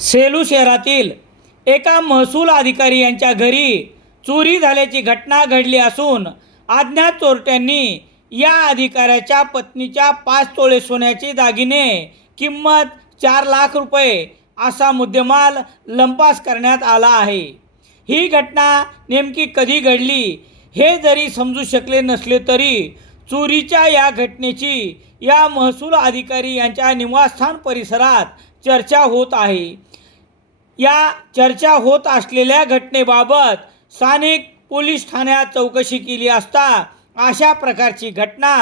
सेलू शहरातील एका महसूल अधिकारी यांच्या घरी चोरी झाल्याची घटना घडली असून अज्ञात चोरट्यांनी या अधिकाऱ्याच्या पत्नीच्या पाच तोळे सोन्याचे दागिने किंमत चार लाख रुपये असा मुद्देमाल लंपास करण्यात आला आहे. ही घटना नेमकी कधी घडली हे जरी समजू शकले नसले तरी चोरीच्या या घटनेची या महसूल अधिकारी यांच्या निवासस्थान परिसरात चर्चा होत आहे. या चर्चा होत असलेल्या घटनेबाबत स्थानिक पोलीस ठाण्यात चौकशी केली असता अशा प्रकारची घटना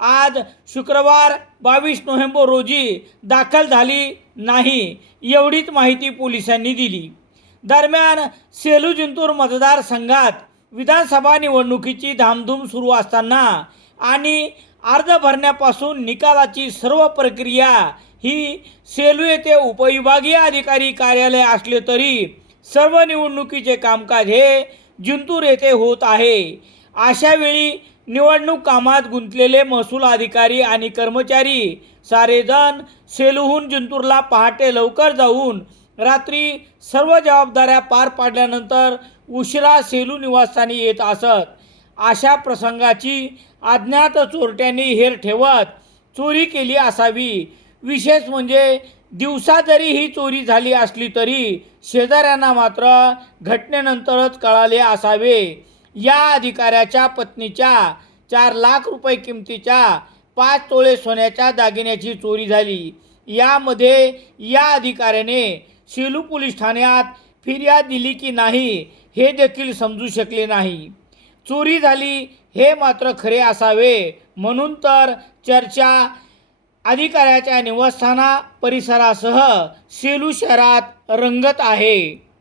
आज शुक्रवार बावीस नोव्हेंबर रोजी दाखल झाली नाही एवढीच माहिती पोलिसांनी दिली. दरम्यान सेलू जिंतूर मतदारसंघात विधानसभा निवडणुकीची धामधूम सुरू असताना आणि अर्ज भरण्यापासून निकालाची सर्व प्रक्रिया ही सेलू येथे उपविभागीय अधिकारी कार्यालय असले तरी सर्व निवडणुकीचे कामकाज हे जिंतूर येथे होत आहे. अशावेळी निवडणूक कामात गुंतलेले महसूल अधिकारी आणि कर्मचारी सारेजण सेलूहून जिंतूरला पहाटे लवकर जाऊन रात्री सर्व जबाबदाऱ्या पार पाडल्यानंतर उशिरा सेलू निवासस्थानी येत असत. अशा प्रसंगाची अज्ञात चोरट्यांनी हेर ठेवत चोरी केली असावी. विशेष म्हणजे दिवसा जरी ही चोरी झाली असली तरी शेजाऱ्यांना मात्र घटनेनंतरच कळाले असावे. या अधिकाऱ्याच्या पत्नीच्या चार लाख रुपये किमतीच्या पाच तोळे सोन्याच्या दागिन्याची चोरी झाली. यामध्ये या अधिकाऱ्याने सेलू पोलीस ठाण्यात फिर्याद दिली की नाही हे देखील समजू शकले नाही. चोरी झाली हे मात्र खरे असावे. म्हणून तर चर्चा अधिकाऱ्याच्या निवासस्थाना परिसरासह सेलू शहरात रंगत आहे.